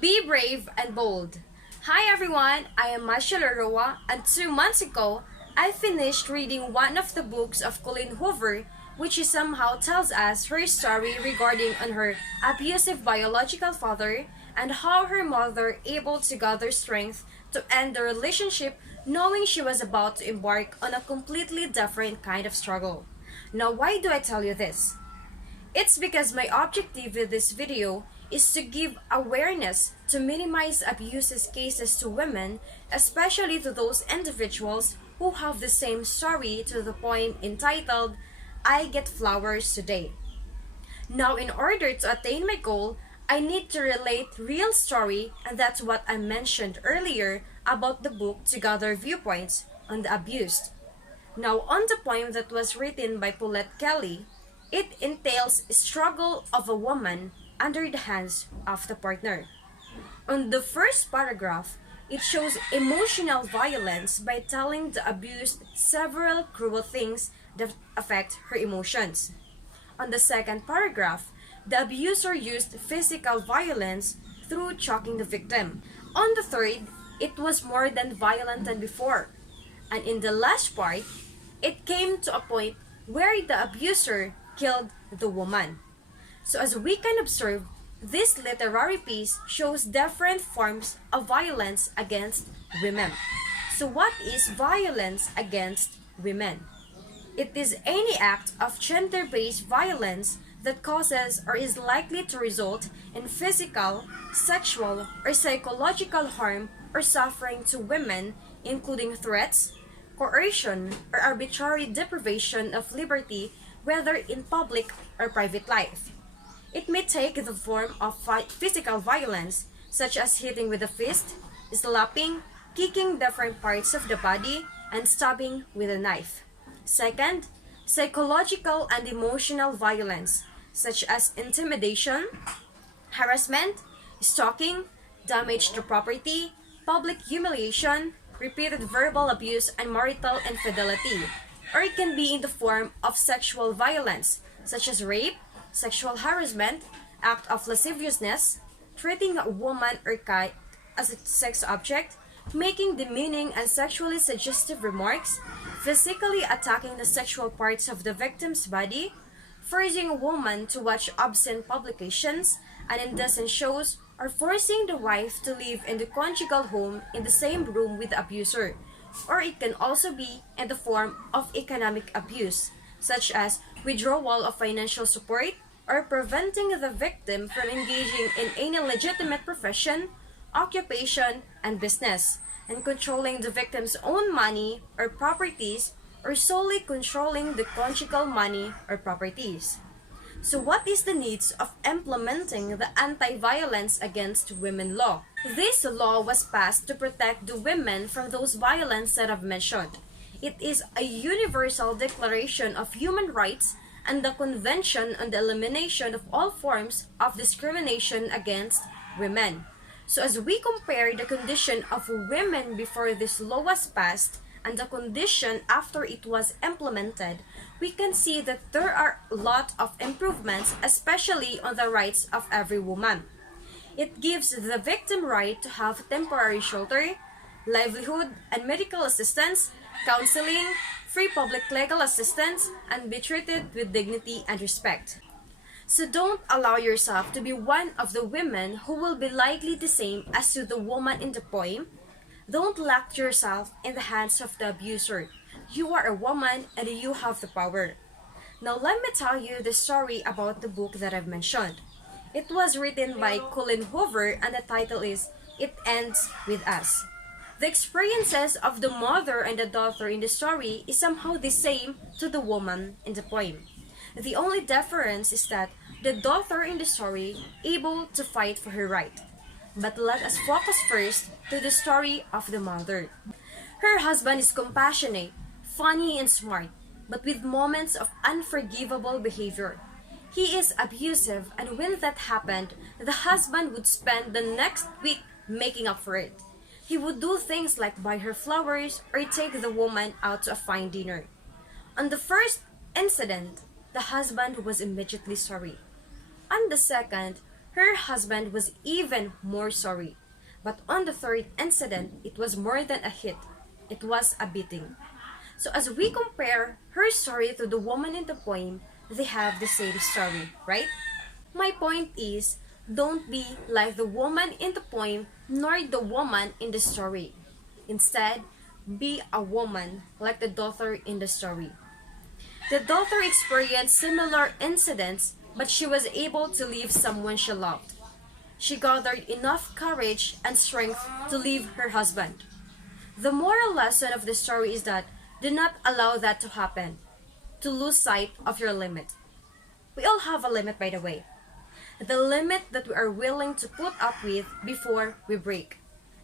Be brave and bold. Hi everyone, I am Masha Laroa, and 2 months ago, I finished reading one of the books of Colleen Hoover, which somehow tells us her story regarding on her abusive biological father and how her mother able to gather strength to end the relationship knowing she was about to embark on a completely different kind of struggle. Now why do I tell you this? It's because my objective with this video is to give awareness to minimize abuses cases to women, especially to those individuals who have the same story to the point entitled, I Get Flowers Today. Now in order to attain my goal, I need to relate real story, and that's what I mentioned earlier about the book to gather viewpoints on the abused. Now on the poem that was written by Paulette Kelly, it entails a struggle of a woman under the hands of the partner. On the first paragraph, it shows emotional violence by telling the abused several cruel things that affect her emotions. On the second paragraph, the abuser used physical violence through choking the victim. On the third, it was more than violent than before. And in the last part, it came to a point where the abuser killed the woman. So as we can observe, this literary piece shows different forms of violence against women. So what is violence against women? It is any act of gender-based violence that causes or is likely to result in physical, sexual, or psychological harm or suffering to women, including threats, coercion, or arbitrary deprivation of liberty, whether in public or private life. It may take the form of physical violence, such as hitting with a fist, slapping, kicking different parts of the body, and stabbing with a knife. Second, psychological and emotional violence, such as intimidation, harassment, stalking, damage to property, public humiliation, repeated verbal abuse, and marital infidelity. Or it can be in the form of sexual violence, such as rape, sexual harassment, act of lasciviousness, treating a woman or cat as a sex object, making demeaning and sexually suggestive remarks, physically attacking the sexual parts of the victim's body, forcing a woman to watch obscene publications and indecent shows, or forcing the wife to live in the conjugal home in the same room with the abuser. Or it can also be in the form of economic abuse, such as withdrawal of financial support or preventing the victim from engaging in any legitimate profession, occupation, and business, and controlling the victim's own money or properties, or solely controlling the conjugal money or properties. So what is the needs of implementing the Anti-Violence Against Women law? This law was passed to protect the women from those violence that I've mentioned. It is a universal declaration of human rights and the Convention on the Elimination of All Forms of Discrimination Against Women. So as we compare the condition of women before this law was passed and the condition after it was implemented, we can see that there are a lot of improvements, especially on the rights of every woman. It gives the victim right to have temporary shelter, livelihood and medical assistance, counseling, free public legal assistance, and be treated with dignity and respect. So don't allow yourself to be one of the women who will be likely the same as to the woman in the poem. Don't lock yourself in the hands of the abuser. You are a woman and you have the power. Now let me tell you the story about the book that I've mentioned. It was written by Colleen Hoover and the title is It Ends With Us. The experiences of the mother and the daughter in the story is somehow the same to the woman in the poem. The only difference is that the daughter in the story able to fight for her right. But let us focus first to the story of the mother. Her husband is compassionate, funny and smart, but with moments of unforgivable behavior. He is abusive, and when that happened, the husband would spend the next week making up for it. He would do things like buy her flowers or take the woman out to a fine dinner. On the first incident, the husband was immediately sorry. On the second, her husband was even more sorry. But on the third incident, it was more than a hit. It was a beating. So as we compare her story to the woman in the poem, they have the same story, right? My point is, don't be like the woman in the poem nor the woman in the story. Instead, be a woman like the daughter in the story. The daughter experienced similar incidents, but she was able to leave someone she loved. She gathered enough courage and strength to leave her husband. The moral lesson of the story is that do not allow that to happen, to lose sight of your limit. We all have a limit, by the way. The limit that we are willing to put up with before we break.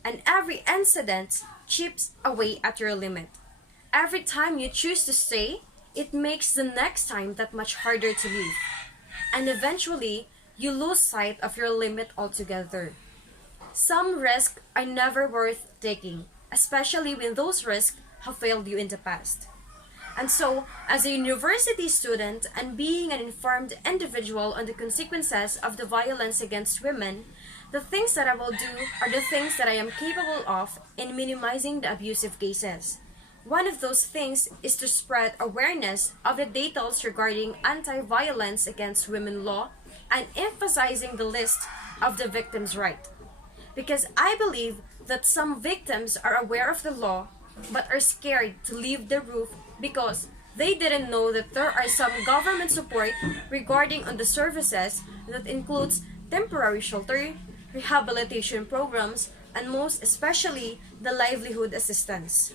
And every incident chips away at your limit. Every time you choose to stay, it makes the next time that much harder to leave. And eventually, you lose sight of your limit altogether. Some risks are never worth taking, especially when those risks have failed you in the past. And so, as a university student and being an informed individual on the consequences of the violence against women, the things that I will do are the things that I am capable of in minimizing the abusive cases. One of those things is to spread awareness of the details regarding anti-violence against women law and emphasizing the list of the victim's right. Because I believe that some victims are aware of the law but are scared to leave the roof because they didn't know that there are some government support regarding on the services that includes temporary shelter, rehabilitation programs, and most especially the livelihood assistance.